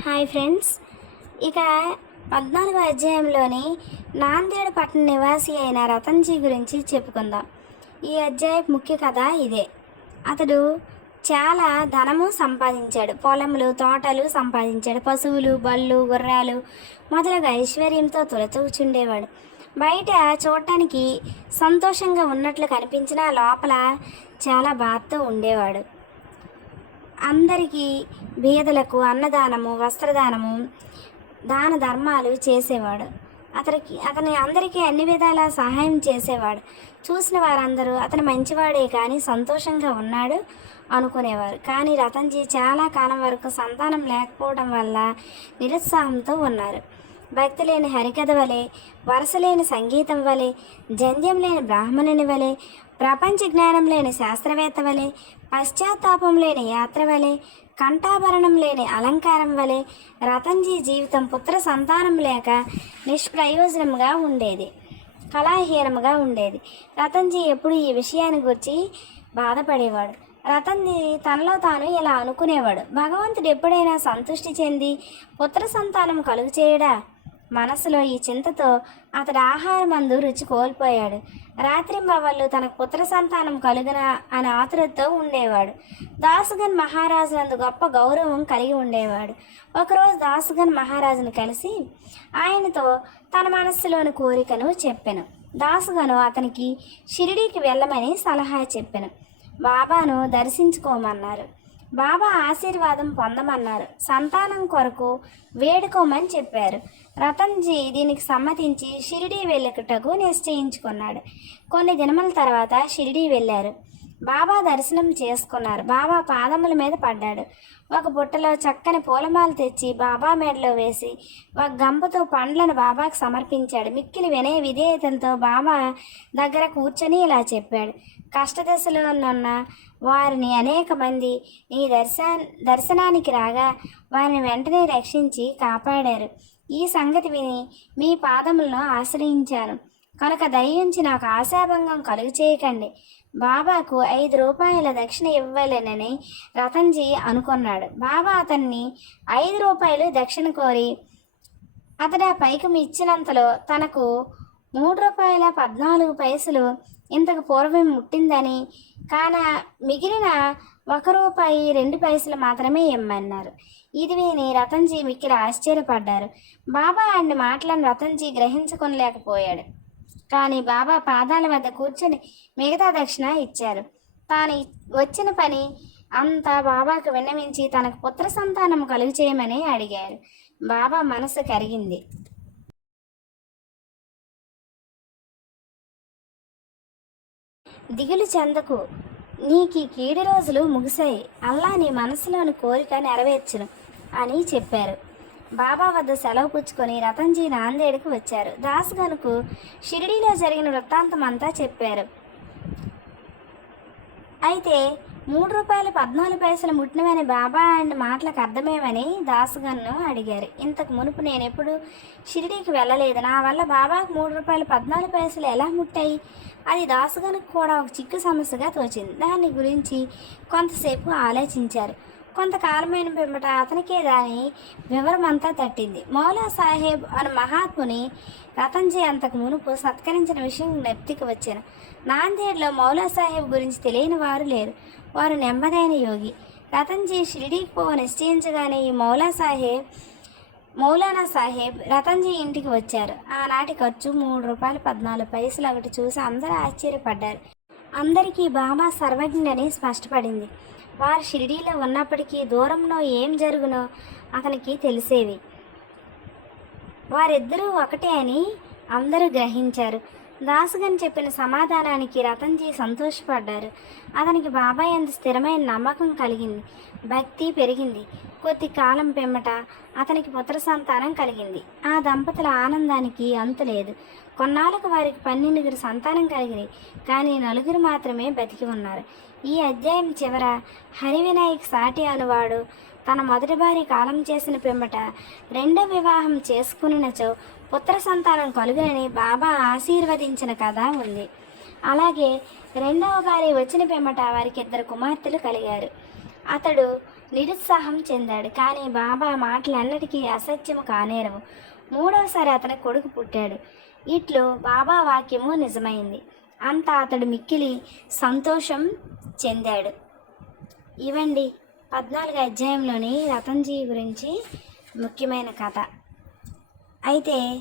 Hi friends. ఇక పద్నాలుగో అధ్యాయంలోని నాందేడ్ పట్టణ నివాసి అయిన రతన్జీ గురించి చెప్పుకుందాం. ఈ అధ్యాయం ముఖ్య కథ ఇదే. అతడు చాలా ధనము సంపాదించాడు పొలములు తోటలు సంపాదించాడు పశువులు బళ్ళు గుర్రాలు మొదలగు ఐశ్వర్యంతో తులతూచుండేవాడు. బయట చూడటానికి సంతోషంగా ఉన్నట్లు కనిపించినా లోపల చాలా బాధతో ఉండేవాడు. అందరికీ బీదలకు అన్నదానము వస్త్రదానము దాన ధర్మాలు చేసేవాడు. అతనికి అతని అందరికీ అన్ని విధాల సహాయం చేసేవాడు. చూసిన వారందరూ అతను మంచివాడే కానీ సంతోషంగా ఉన్నాడు అనుకునేవారు. కానీ రతన్జీ చాలా కాలం వరకు సంతానం లేకపోవడం వల్ల నిరుత్సాహంతో ఉన్నారు. భక్తి లేని హరికథ వలె వరుస లేని సంగీతం వలె జంధ్యం లేని బ్రాహ్మణుని వలె ప్రపంచ జ్ఞానం లేని శాస్త్రవేత్త వలె పశ్చాత్తాపం లేని యాత్ర వలె కంఠాభరణం లేని అలంకారం వలె రతన్జీ జీవితం పుత్ర సంతానం లేక నిష్ప్రయోజనంగా ఉండేది కళాహీనముగా ఉండేది. రతన్జీ ఎప్పుడు ఈ విషయాన్ని గురించి బాధపడేవాడు. రతన్జీ తనలో తాను ఇలా అనుకునేవాడు భగవంతుడు ఎప్పుడైనా సంతృష్టి చెంది పుత్ర సంతానం కలుగు చేయడా? మనసులో ఈ చింతతో అతడు ఆహారమందు రుచి కోల్పోయాడు. రాత్రింబవళ్ళు తనకు పుత్ర సంతానం కలుగునా అని ఆతురతో ఉండేవాడు. దాసుగన్ మహారాజునందు గొప్ప గౌరవం కలిగి ఉండేవాడు. ఒకరోజు దాసుగన్ మహారాజును కలిసి ఆయనతో తన మనస్సులోని కోరికను చెప్పాను. దాసుగను అతనికి షిరిడీకి వెళ్ళమని సలహా చెప్పాను. బాబాను దర్శించుకోమన్నారు. బాబా ఆశీర్వాదం పొందమన్నారు. సంతానం కొరకు వేడుకోమని చెప్పారు. రతన్జీ దీనికి సమ్మతించి షిరిడీ వెళ్ళుటకు నిశ్చయించుకున్నాడు. కొన్ని దినముల తర్వాత షిరిడీ వెళ్ళారు. బాబా దర్శనం చేసుకున్నారు. బాబా పాదముల మీద పడ్డాడు. ఒక బుట్టలో చక్కని పూలమాలు తెచ్చి బాబా మెడలో వేసి ఒక గంపతో పండ్లను బాబాకు సమర్పించాడు. మిక్కిలి వినయ విధేయతంతో బాబా దగ్గర కూర్చొని ఇలా చెప్పాడు. కష్టదశలో ఉన్న వారిని అనేక మంది నీ దర్శన దర్శనానికి రాగా వారిని వెంటనే రక్షించి కాపాడారు. ఈ సంగతి విని మీ పాదములను ఆశ్రయించాను. కనుక దయించి నాకు ఆశాభంగం కలుగు చేయకండి బాబాకు ఐదు రూపాయల దక్షిణ ఇవ్వలేనని రతన్జీ అనుకున్నాడు. బాబా అతన్ని ఐదు రూపాయలు దక్షిణ కోరి అతడు ఆ పైకం ఇచ్చినంతలో తనకు మూడు రూపాయల పద్నాలుగు పైసలు ఇంతకు పూర్వం ముట్టిందని కాన మిగిలిన ఒక రూపాయి రెండు పైసలు మాత్రమే ఇమ్మన్నారు. ఇది విని రతన్జీ మిక్కిలి ఆశ్చర్యపడ్డారు. బాబా అండ్ మాటలను రతన్జీ గ్రహించుకోలేకపోయాడు కానీ బాబా పాదాల వద్ద కూర్చొని మిగతా దక్షిణ ఇచ్చారు. తాను వచ్చిన పని అంతా బాబాకు విన్నవించి తనకు పుత్ర సంతానం కలుగు చేయమని అడిగారు. బాబా మనసు కరిగింది. దిగులు చెందకు. నీకు ఈ కీడు రోజులు ముగిశాయి. అల్లా నీ మనసులోని కోరిక నెరవేర్చును అని చెప్పారు. బాబా వద్ద సెలవు పుచ్చుకొని రతన్జీ నాందేడ్కు వచ్చారు. దాస్గనుకు షిరిడీలో జరిగిన వృత్తాంతం అంతా చెప్పారు. అయితే మూడు రూపాయలు పద్నాలుగు పైసలు ముట్టినవని బాబా అండ్ మాటలకు అర్థమేమని దాసుగన్ను అడిగారు. ఇంతకు మునుపు నేను ఎప్పుడు షిరిడీకి వెళ్ళలేదు. నా వల్ల బాబాకు మూడు రూపాయలు పద్నాలుగు పైసలు ఎలా ముట్టాయి? అది దాసుగన్కు కూడా ఒక చిక్కు సమస్యగా తోచింది. దాని గురించి కొంతసేపు ఆలోచించారు. కొంతకాలమైన పిమ్మట అతనికే దాని వివరమంతా తట్టింది. మౌలా సాహెబ్ అను మహాత్ముని రతన్జీ అంతకు మునుపు సత్కరించిన విషయం జ్ఞప్తికి వచ్చిన. నాందేడ్లో మౌలా సాహెబ్ గురించి తెలియని వారు లేరు. వారు నెమ్మదైన యోగి. రతన్జీ షిరిడీకి పోవ నిశ్చయించగానే ఈ మౌలా సాహెబ్ మౌలానా సాహెబ్ రతన్జీ ఇంటికి వచ్చారు. ఆనాటి ఖర్చు మూడు రూపాయలు పద్నాలుగు పైసలు ఒకటి చూసి అందరూ ఆశ్చర్యపడ్డారు. అందరికీ బాబా సర్వజ్ఞని స్పష్టపడింది. వారు షిరిడీలో ఉన్నప్పటికీ దూరంలో ఏం జరుగునో అతనికి తెలిసేవి. వారిద్దరూ ఒకటే అని అందరూ గ్రహించారు. దాసుగని చెప్పిన సమాధానానికి రతన్జీ సంతోషపడ్డారు. అతనికి బాబాయ్ అంత స్థిరమైన నమ్మకం కలిగింది. భక్తి పెరిగింది. కొద్ది కాలం పిమ్మట అతనికి పుత్ర సంతానం కలిగింది. ఆ దంపతుల ఆనందానికి అంతు లేదు. కొన్నాళ్ళకు వారికి పన్నెండుగురు సంతానం కలిగింది కానీ నలుగురు మాత్రమే బతికి ఉన్నారు. ఈ అధ్యాయం చివర హరివినాయక్ సాటి అనువాడు తన మొదటి భార్య కాలం చేసిన పిమ్మట రెండో వివాహం చేసుకునినచో పుత్ర సంతానం కలుగునని బాబా ఆశీర్వదించిన కథ ఉంది. అలాగే రెండవ భార్య వచ్చిన పిమ్మట వారికి ఇద్దరు కుమార్తెలు కలిగారు. అతడు నిరుత్సాహం చెందాడు. కానీ బాబా మాటలన్నిటికీ అసత్యం కానేరవు. మూడవసారి అతని కొడుకు పుట్టాడు. ఇట్లు బాబా వాక్యము నిజమైంది. అంత అతడు మిక్కిలి సంతోషం చెందాడు. ఇవండి పద్నాలుగు అధ్యాయంలోని రతన్జీ గురించి ముఖ్యమైన కథ. అయితే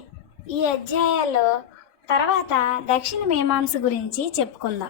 ఈ అధ్యాయాల్లో తర్వాత దక్షిణ మీమాంస గురించి చెప్పుకుందాం.